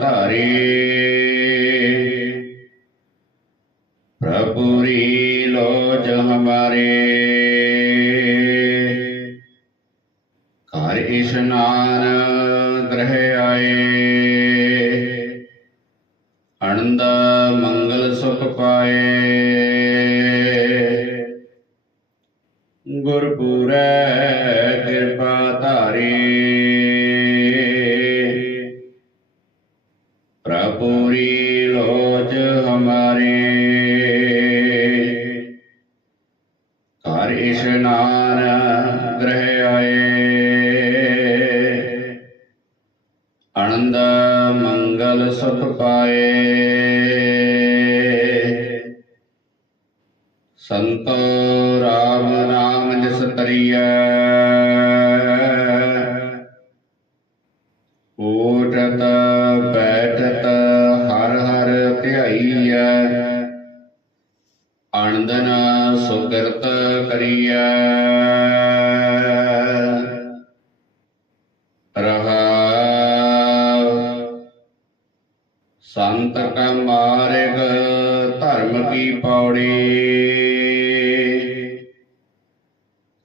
ਧਾਰੇ। ਪ੍ਰਭੁਰੀ ਲੋਜ ਹਮਾਰੇ। ਘਰ ਇਸ਼ਨਾਨ ਗ੍ਰਹਿ ਆਏ। ਅਨੰਦ ਮੰਗਲ ਸੁਖ ਪਾਏ। ਗੁਰਪੂਰੈ ਕਿਰਪਾ ਧਾਰੇ। ਪ੍ਰਭੁਰੀ ਲੋਚ ਹਮਾਰੇ। ਘਰ ਇਸ਼ਨਾਨ ਗ੍ਰਹਿ ਆਏ। ਆਨੰਦ ਮੰਗਲ ਸੁਖ ਪਾਏ। ਸੰਤੋ ਰਾਮ ਨਾਮ ਜਿਸ ਤਰੀਐ। ਊਟਤ ਬੈਠਤ ਆਨੰਦਨ ਸੁਕਰਤ ਕਰੀਐ। ਰਹਾ ਸੰਤ ਕਾ ਮਾਰਗ ਧਰਮ ਕੀ ਪੌੜੀ।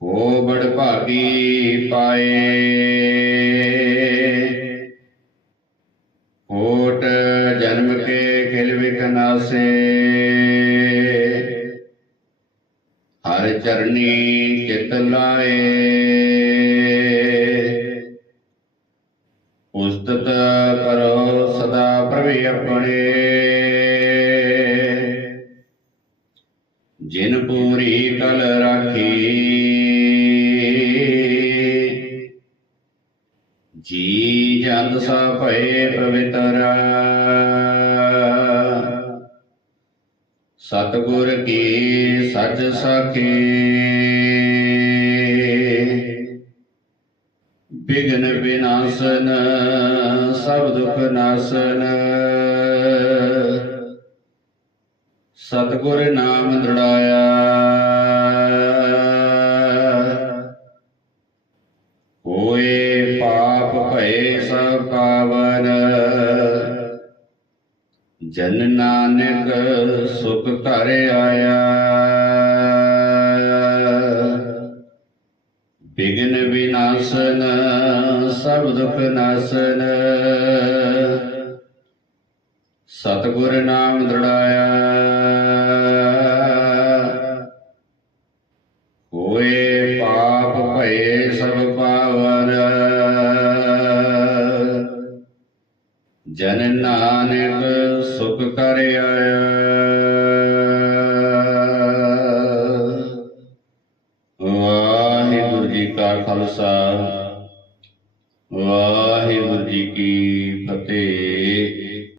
ਕੋ ਬੜ ਭਾਗੀ ਪਾਏ। ਕੋਟ ਜਨਮ ਕੇ ਖਿਲ ਵਿਕਨਾਸੇ ਹਰ ਚਰਨੀ ਚਿਤ ਲਾਏ। ਉਸਤਤ ਕਰੋ ਸਦਾ ਪ੍ਰਭੇ ਆਪਣੇ। ਜਿਨ ਪੂਰੀ ਕਲ ਰਾਖੀ, ਜੀ ਜੰਦ ਸਾ ਭਏ ਪਵਿੱਤਰ। ਸਤਿਗੁਰ ਕੀ ਸੱਚ ਸਾਖੀ। ਬਿਗਨ ਵਿਨਾਸ਼ਨ ਸਭ ਦੁਖ ਨਾਸ਼ਨ। ਸਤਿਗੁਰ ਨਾਮ ਦ੍ਰਿੜਾਇਆ ਜਨ ਨਾਨਕ ਸੁਖ ਘਰ ਆਇਆ। ਬਿਗਨ ਵਿਨਾਸ਼ਨ ਸਭ ਦੁਖ ਨਾਸ਼ਨ। ਸਤਿਗੁਰ ਨਾਮ ਦ੍ਰਿੜਾਇਆ ਜਨ ਨਾਨਕ ਸੁਖ ਕਰ ਆਇਆ। ਵਾਹਿਗੁਰੂ ਜੀ ਕਾ ਖਾਲਸਾ ਵਾਹਿਗੁਰੂ ਜੀ ਕੀ ਫਤਿਹ।